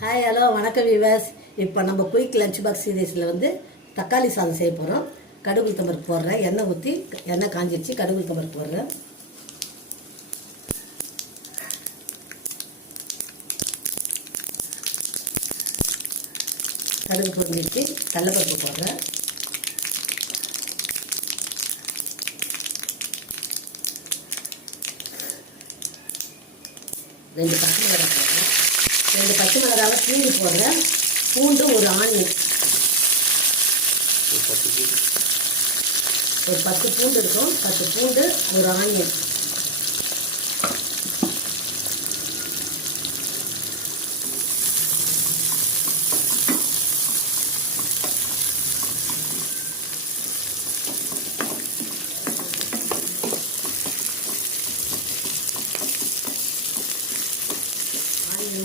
Hi hello வணக்கம் விவாஸ் இப்போ நம்ம குயிக் லஞ்ச் பாக்ஸ் சீரீஸில் வந்து தக்காளி சாதம் செய்ய போகிறோம் கடுகு தம்பருக்கு போடுறேன். எண்ணெய் ஊற்றி எண்ணெய் காஞ்சிருச்சு. கடுகு தம்பருக்கு போடுறேன். கடுகு பொரிஞ்சிருச்சு. கடலப்பருப்பு போடுறேன். ரெண்டு பச்சை மிளகாய் போடுறேன் ரெண்டு பச்சை மிளகாவை கீழி போடுறேன் பூண்டு ஒரு ஆனியன். ஒரு பத்து பூண்டு இருக்கும். பத்து பூண்டு ஒரு ஆனியன்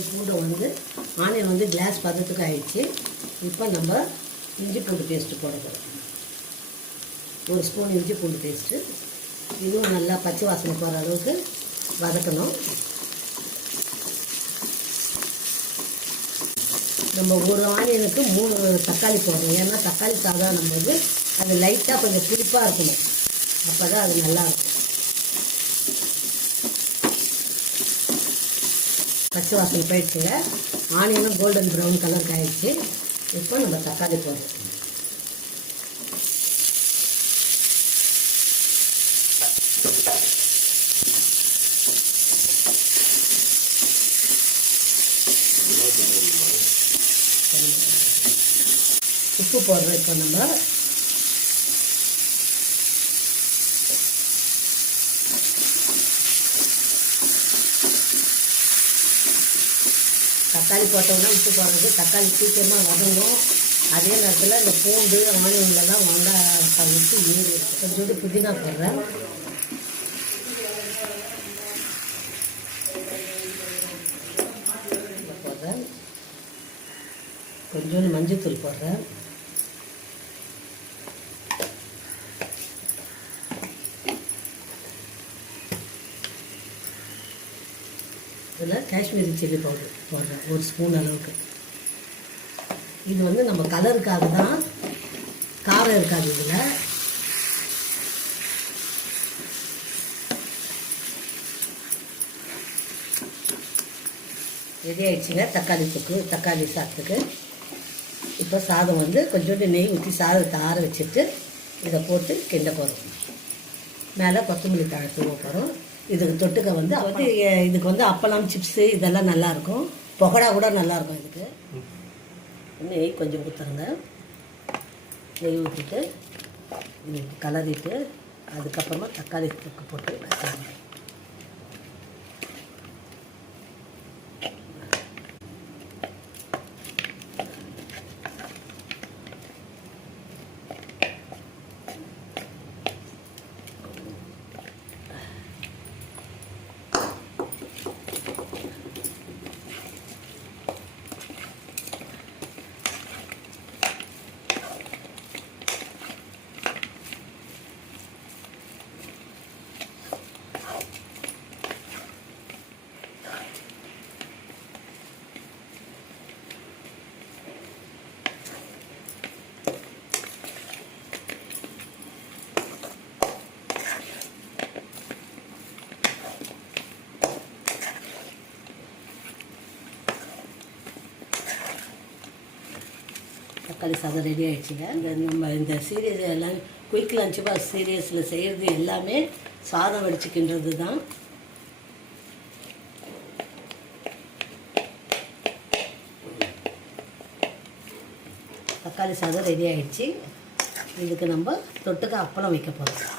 பூண்டை வந்து ஆனியன் வந்து கிளாஸ் பதத்துக்கு ஆயிடுச்சு. இப்போ நம்ம இஞ்சி பூண்டு பேஸ்ட்டு போட போகிறோம் ஒரு ஸ்பூன் இஞ்சி பூண்டு பேஸ்ட்டு இதுவும் நல்லா பச்சை வாசனை போகிற அளவுக்கு வதக்கணும். நம்ம ஒரு ஆனியனுக்கு மூணு தக்காளி போடணும். ஏன்னா தக்காளி சாதம் போது அது லைட்டாக கொஞ்சம் புளிப்பாக இருக்கணும். அப்போ தான் அது நல்லாயிருக்கும் இருக்கும் பச்சை வாசனை போயிடுச்சுங்க. ஆனியனும் கோல்டன் ப்ரௌன் கலருக்கு ஆயிடுச்சு இப்போ நம்ம தக்காளி போடுறோம். உப்பு போடுறோம் இப்போ நம்ம. தக்காளி போட்டோம்னா உப்பு போடுறது. தக்காளி சீக்கிரமாக வதங்கும். அதே நேரத்தில் இந்த பூண்டு ஆனியன்லாம் வெங்காயம் விட்டு ஏறி கொஞ்சோண்டு புதினா போடுறேன். போடுறேன். கொஞ்சோண்டு மஞ்சத்தூள் போடுறேன். இதில் காஷ்மீரி சில்லி பவுடர் போடுறேன் ஒரு ஸ்பூன் அளவுக்கு. இது வந்து நம்ம கலருக்காக தான் காரம் இருக்காது இதில். ரெடி ஆயிடுச்சுங்க தக்காளி தொக்கு தக்காளி சாத்துக்கு. இப்போ சாதம் வந்து கொஞ்சோண்டு நெய் ஊற்றி சாதத்தை ஆற வச்சுட்டு இதை போட்டு கிண்ட போகிறோம். மேலே கொத்தமல்லி தழை தூவ போகிறோம். இதுக்கு தொட்டுக்க வந்து வந்து இதுக்கு வந்து அப்பளம் சிப்ஸு இதெல்லாம் நல்லாயிருக்கும் பகோடா கூட நல்லாயிருக்கும் இதுக்கு. நெய் கொஞ்சம் ஊற்றுருங்க நெய் ஊற்றிட்டு கலரிட்டு அதுக்கப்புறமா தக்காளி தொக்கு போட்டு வச்சுருங்க தக்காளி சாதம் ரெடி ஆகிடுச்சிங்க இந்த நம்ம இந்த சீரியஸ் எல்லாம் குயிக் லஞ்ச் பாக்ஸ் சீரியஸில் செய்கிறது எல்லாமே சாதம் வடிச்சுக்கின்றது தான் தக்காளி சாதம் ரெடி ஆயிடுச்சு. இதுக்கு நம்ம தொட்டுக்க அப்பளம் வைக்க போகிறோம்